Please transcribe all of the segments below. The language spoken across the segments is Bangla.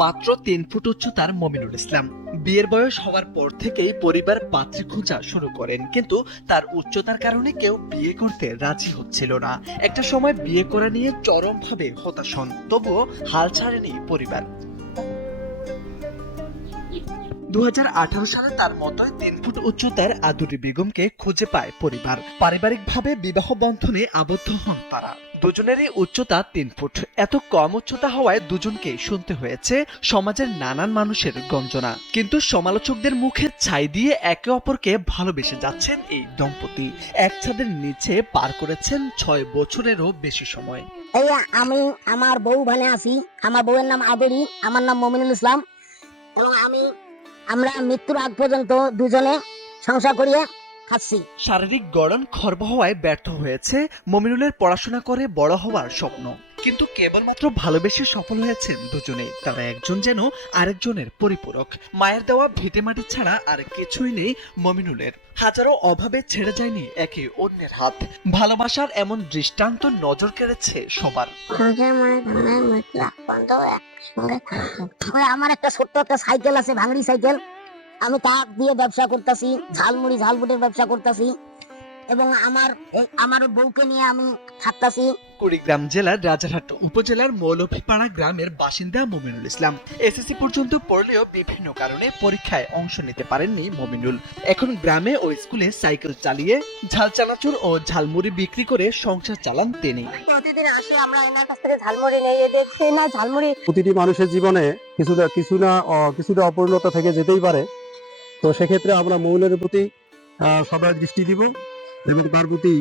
মাত্র ৩ ফুট উচ্চতার মমিনুল ইসলাম। বিয়ের বয়স হওয়ার পর থেকেই পরিবার পাত্রী খোঁজা শুরু করেন, কিন্তু তার উচ্চতার কারণে কেউ বিয়ে করতে রাজি হচ্ছিল না। একটা সময় বিয়ে করা নিয়ে চরমভাবে হতাশ হন, তবুও হাল ছাড়েনি পরিবার। ২০১৮ সালে তার মতোই ৩ ফুট উচ্চতার আদুরি বেগমকে খুঁজে পায় পরিবার। পারিবারিকভাবে বিবাহ বন্ধনে আবদ্ধ হন তারা। দুজনেরই উচ্চতা ৩ ফুট। এত কম উচ্চতা হওয়ায় দুজনকে শুনতে হয়েছে সমাজের নানান মানুষের গঞ্জনা, কিন্তু সমালোচকদের মুখে ছাই দিয়ে একে অপরকে ভালোবেসে যাচ্ছেন এই দম্পতি। এক ছাদের নিচে পার করেছেন ৬ বছরেরও বেশি সময়। আমি আমার বউ ভানে আছি। আমার বউয়ের নাম আদরি, আমার নাম মমিনুল ইসলাম। এবং আমরা মৃত্যুর আগ পর্যন্ত দুজনে সংসার করিয়া খাচ্ছি। শারীরিক গড়ন খর্ব হওয়ায় ব্যর্থ হয়েছে মমিনুলের পড়াশোনা করে বড় হওয়ার স্বপ্ন, কিন্তু কেবলমাত্র ভালোবেসে সফল হয়েছেন দুজনে। তারা একজন যেন আরেকজনের পরিপূরক। মায়ের দেওয়া ভিটেমাটি ছাড়া আর কিছুই নেই মমিনুলের। হাজারো অভাবে ছেড়ে যায়নি একে অন্যের হাত। ভালোবাসার এমন দৃষ্টান্ত নজর কেড়েছে সবার। আমার একটা ছোট্ট একটা সাইকেল আছে, ভাঙড়ি সাইকেল। আমি তা দিয়ে ব্যবসা করতেছি, ঝালমুড়ির ব্যবসা করতেছি, এবং আমার বউকে নিয়ে আমি থাকতেছি। কুড়িগ্রাম জেলার রাজারহাট উপজেলার মৌলভীপাড়া গ্রামের বাসিন্দা মমিনুল ইসলাম। এসএসসি পর্যন্ত পড়লেও বিভিন্ন কারণে পরীক্ষায় অংশ নিতে পারেননি মমিনুল। এখন গ্রামে ও স্কুলে সাইকেল চালিয়ে ঝাল চানাচুর ও ঝালমুড়ি বিক্রি করে সংসার চালান তিনি। প্রতিদিন আসি আমরা এনার কাছ থেকে ঝালমুড়ি নেই, দেখছি না ঝালমুড়ি। প্রতিটি মানুষের জীবনে কিছুটা অপূর্ণতা থেকে যেতেই পারে। তো সেক্ষেত্রে আমরা মমিনুলের প্রতি সদয় দৃষ্টি দিব এবং তার প্রতি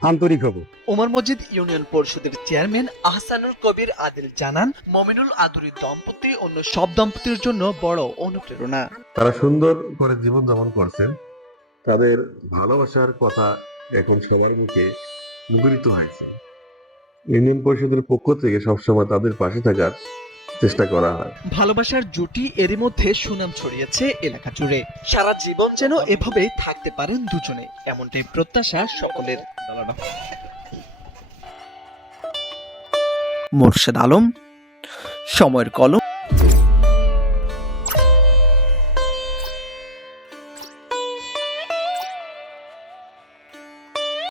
আন্তরিক হব। ওমর মসজিদ ইউনিয়ন পরিষদের চেয়ারম্যান আহসানুল কবির আদিল জানান, মমিনুল আদুরি দম্পতি অন্য সব দম্পতির জন্য বড় অনুপ্রেরণা। তারা সুন্দর করে জীবনযাপন করছেন। তাদের ভালোবাসার কথা এখন সবার মুখে মুখরিত হয়েছে। ইউনিয়ন পরিষদের পক্ষ থেকে সবসময় তাদের পাশে থাকার চেষ্টা করা হয়। ভালোবাসার জুটি এরই মধ্যে সুনাম ছড়িয়েছে এলাকা জুড়ে। সারা জীবন যেন এভাবেই থাকতে পারেন দুজনে, এমনটাই প্রত্যাশা সকলের। মোরশেদ আলম, সময়ের কলম।